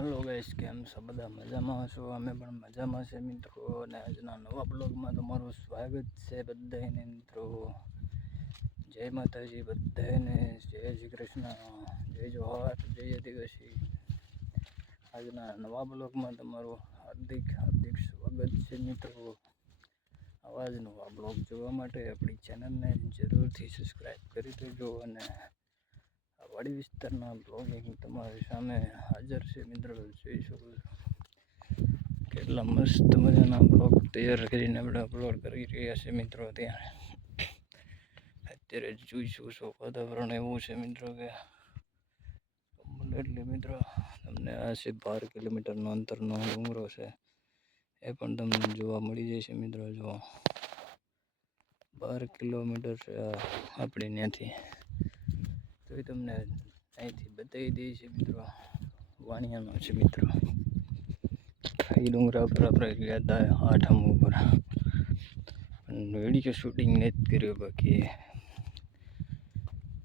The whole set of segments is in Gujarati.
હલો ગાઈસ, કેમ છો બધા? મજામાં હશો? અમે પણ મજામાં છે મિત્રો. અને આજના નવા બ્લોગમાં તમારું સ્વાગત છે બધાને મિત્રો. જય માતાજી બધાને, જય શ્રી કૃષ્ણ, જય જોહાર, જય આદિવાસી. આજના નવા બ્લોગમાં તમારું હાર્દિક સ્વાગત છે મિત્રો. આવા જ નવા બ્લોગ જોવા માટે આપણી ચેનલને જરૂરથી સબસ્ક્રાઈબ કરી દેજો. અને વાડી વિસ્તારના બ્લોગિંગ તમારી સામે હાજર છે મિત્રો. જોઈ શકો છો કેટલા મસ્ત મજાના બ્લોગ તૈયાર કરીને આપણે અપલોડ કરી રહ્યા છે મિત્રો. ત્યાં અત્યારે જોઈ શકો છો વાતાવરણ એવું છે મિત્રો કે એટલે મિત્રો તમને આ છે 12 કિલોમીટરનો અંતરનો ડુંગરો છે, એ પણ તમને જોવા મળી જશે મિત્રો. જો 12 કિલોમીટર છે આપણે ત્યાંથી, તો એ તમને અહીંથી બતાવી દઈએ છીએ મિત્રો. વાણિયાનો છે મિત્રો. એ ડુંગરા ઉપર આપણે ગયા હતા 8 ઉપર, પણ વિડીયો શૂટિંગ નથી કર્યું. બાકી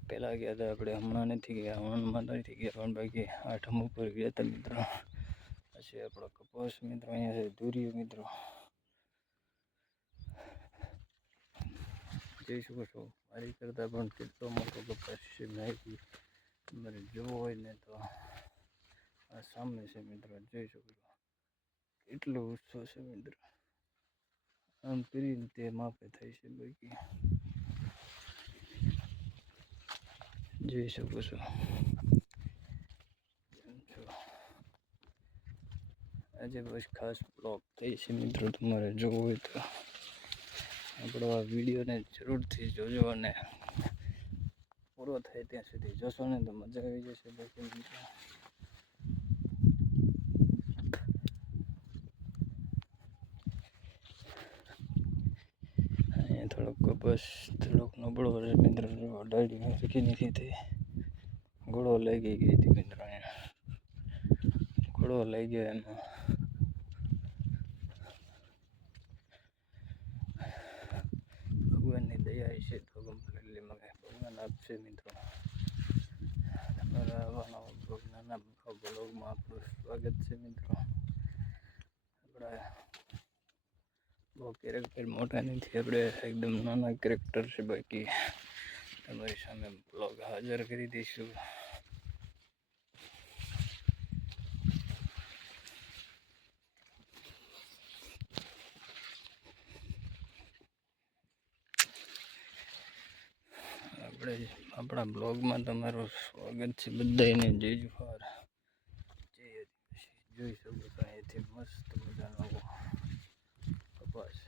પહેલાં ગયા હતા આપણે, હમણાં નથી ગયા, હમણાં નથી ગયા, પણ બાકી 8 ઉપર ગયા હતા મિત્રો. પછી આપણો કપાસ મિત્રો, અહીંયા છે દૂરીઓ મિત્રો. જોઈ શકો છો મારી કરતાં પણ કેટલો મોટો કપાસ છે. માહિતી તમારે જોવો હોય ને તો આ સામે છે મિત્રો. જોઈ શકો છો કેટલો ઉત્સવ છે મિત્રો. આમ કરીને તે માપે થાય છે. બાકી જોઈ શકો છો. આજે બસ ખાસ બ્લોગ થઈ છે મિત્રો. તમારે જોવો હોય તો આપણો આ વિડીયોને જરૂરથી જોજો, અને પૂરો થાય ત્યાં સુધી જોશો ને તો મજા આવી જશે. બાકી મિત્રો અહીંયા થોડોક કપાસ થોડોક નબળો રહે મિત્રો. ડાળી સરખી નથી થઈ, ગોળો લાગી ગઈ હતી મિત્રો. અહીંયા ગોળો લાગી ગયો એમાં. ભગવાનની દયા છે તો કમ્પ્લીટલી મને ભગવાન આપશે મિત્રો. તમારા આવા નવા બ્લોગ, નાના બ્લોગમાં આપણું સ્વાગત છે મિત્રો. આપણા બહુ કેરેક્ટર મોટા નથી, આપણે એકદમ નાના કેરેક્ટર છે. બાકી તમારી સામે બ્લોગ હાજર કરી દઈશું. આપણા બ્લોગમાં તમારું સ્વાગત છે બધાને. જય જોહાર, જય આદિવાસી. જોઈ શકો છો અહીંથી મસ્ત મજાનો કપાસ.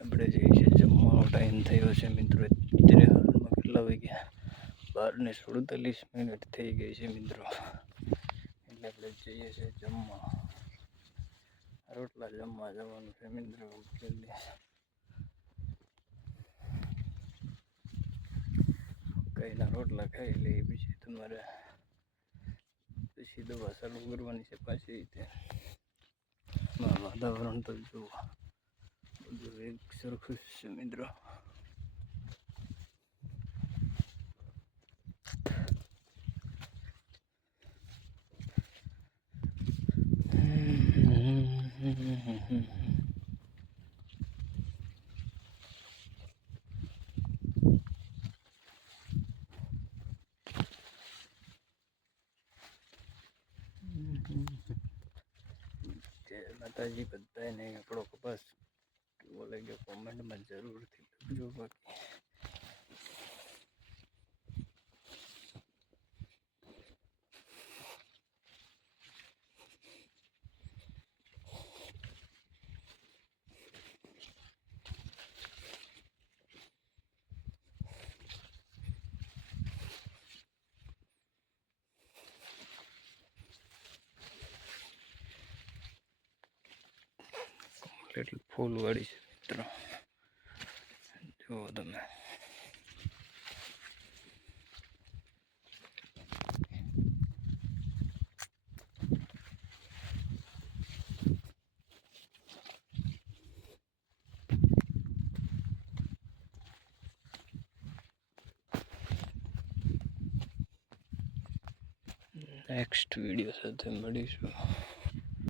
આપણે જઈએ છીએ, જમવાનો ટાઈમ થયો છે મિત્રો. અત્યારે હાલમાં કેટલા વાગ્યા? 12:47 થઈ ગઈ છે મિત્રો. એટલે આપણે જઈએ છીએ જમવા. રોટલા જમવા જવાનું છે મિત્રો. મકાઈના રોટલા ખાઈ લઈએ, પછી તમારે દવા ચાલુ કરવાની છે પાછી. વાતાવરણ તો જુઓ, બધું એક સરખું છે મિત્રો. જય માતાજી બધાને. આપણો કપાસ કેવો લાગ્યો કોમેન્ટમાં જરૂરથી લખજો. બાકી એટલે ફૂલ વાળી છે મિત્રો. જુઓ તમે. નેક્સ્ટ વિડીયો સાથે મળીશું.